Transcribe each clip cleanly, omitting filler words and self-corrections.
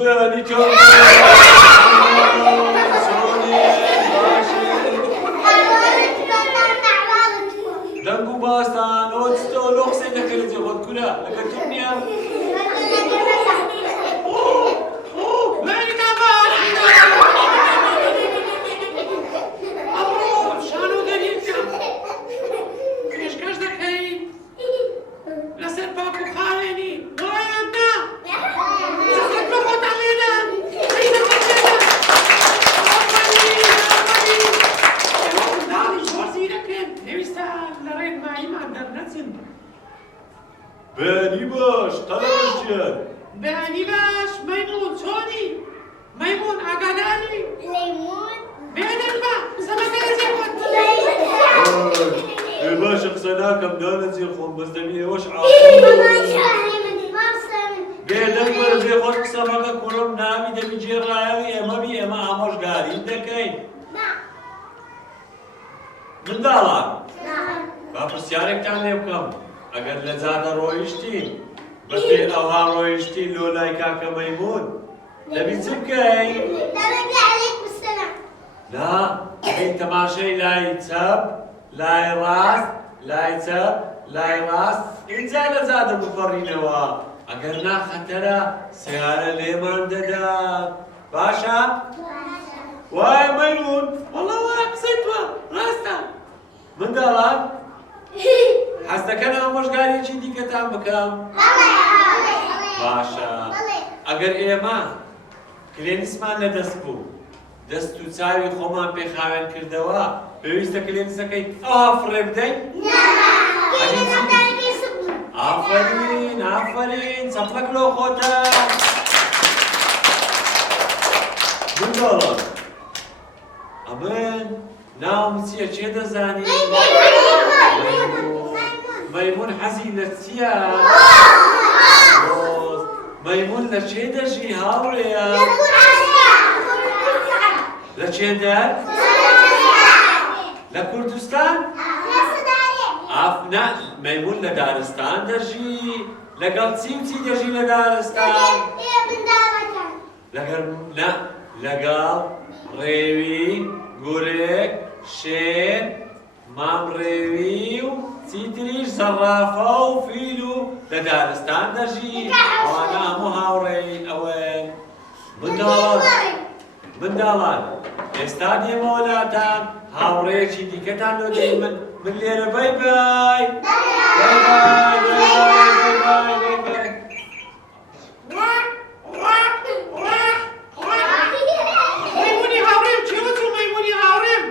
بياني تۆ دەنگ و باستان ئەوە چتەوە لۆ قسەی دەکەی لە جێ خۆت کورە لەگەر تۆ نییە بياني باش طلب الجيال بياني باش ميمون شوني ميمون عقلاني ليمون بيان البا سمكة زيوت اي باش قصناكم دانا زي خون بس دمي واش ما عاقل شاهي ما سامن قيدك ولا زي خون قصناك كورم نامي دمي جير رايوي اما بي اما عموش قاري دكاين من دالان بابرسيارك تان ليبكم اگر لزاده رويشتين بس بي اوها رويشتين لو لايكاك ميمون نبي تبكي درجة عليك بالسلام لا هي تماشي لا يتسب لا يراس لا يتسب لا يراس انت لزاده مفرينوا اگر خطره سيارة ليمان ددا باشا واي ميمون والله واي قصيتوا راستا من دالان حەستەکە ئامۆژگاریی دیکەتان بکەم باشە ئەگەر ئێمە کلێنسمان لەدەست بوو دەست و چاوی خۆمان پێخاوێن کردەوە پێویستە کلێنسەکەی ئافڕێ بدەین ئافرین ئافرین چەپڵەک لۆ خۆتە منداڵان ئەمن ناوم چییە چێ دەزانی ميمون حەزی لە چییە؟ مەیمون لە چێ دەژی هاوڕێیە؟ لە چێندەر؟ لە کوردستان؟ ئافنا مەیمون لە دارستان دەژی؟ لەگەڵ چی و چی دەژی لە دارستان؟ لەگەڵ ڕێوی، گورێک، شێر، مامڕێوی و چیتریش زەڕافە و فیل و لە دارستان دەژی ئەوانە هەموو هاوڕێی ئەوەن منداڵان ئێستا دێمەوە لاتان هاوڕێیەکی دیکەتان لۆ دەی من لێرە بای بای بای بای بای بای بای بای ميموني هاوريم چێوەچوو ميموني هاوريم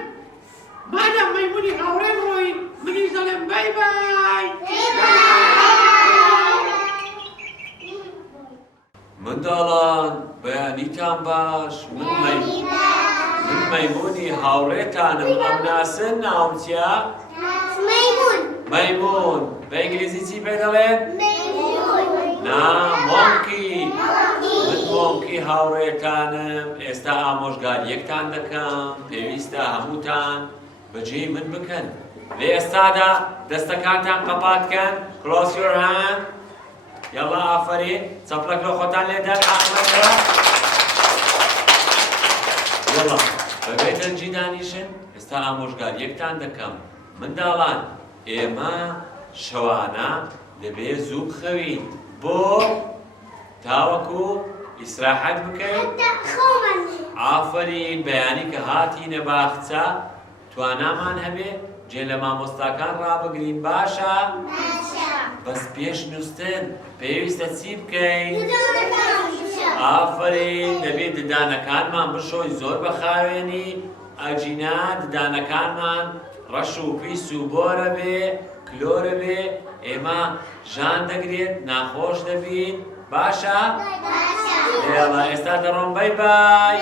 مادام ميموني هاوريم ڕۆین منیش دەڵێم بای بای منداڵان بەیانیتان باش من مەیمونی هاوڕێتانم ئەم ناسن ناوم چییە؟ مەیمون بە ئینگلیزی چی پێ دەڵێن؟ نا مۆنکی من مۆنکی هاوڕێتانم ئێستا ئامۆژگاریەکتان دەکەم پێویستە هەمووتان بەجێی من بکەن لە ئێستادا دەستەکانتان قەپاتکەن close your hand یاڵا ئافرین چەپڵەک لە خۆتان لێدەن ئاخمەکە یاڵا بەبێ دەنجی دانیشن ئێستا ئامۆژگاریەکتان دەکەم منداڵان ئێمە شەوانە دەبێ زوو بخەوین بۆ تاوەکو ئیسراحەت بکەین ئافرین بەیانی کە هاتینە باخچە توانامان هەبێ جێ لە مامۆستاکان ڕابگرین باشە بەس پێش نووستن پێویستە چی بکەین ئافرین دەبێت ددانەکانمان بشۆین زۆر بەخاوێنی ئەجینا ددانەکانمان ڕەش و پیس و بۆرە بێ کلۆرە بێ ئێمە ژان دەگرێت ناخۆش دەبین باشە؟ ئێڵە ئێستا دەڕۆم بای بای